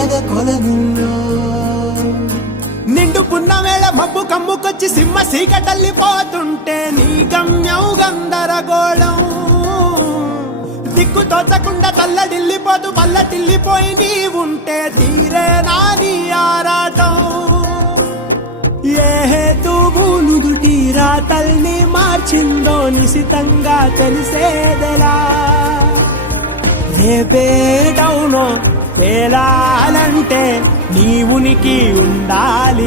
ఎదలో కొలనుల్లో నిండు పున్నమేళ మబ్బు కమ్ముకొచ్చి సింహ సీకటల్లిపోతుంటే నీ గమ్యం గందరగోళం దిక్కు తోచకుండా తల్లడిల్లిపోతూ పల్లటిల్లిపోయి నీ ఉంటే తీరే నాని ఆరాటం ఏ హేతువులు దుటి రాతల్ని మార్చిందో నిశితంగా తెలిసేదెలా రేపేటవునో తేలాలంటే నీ ఉనికి ఉండాలి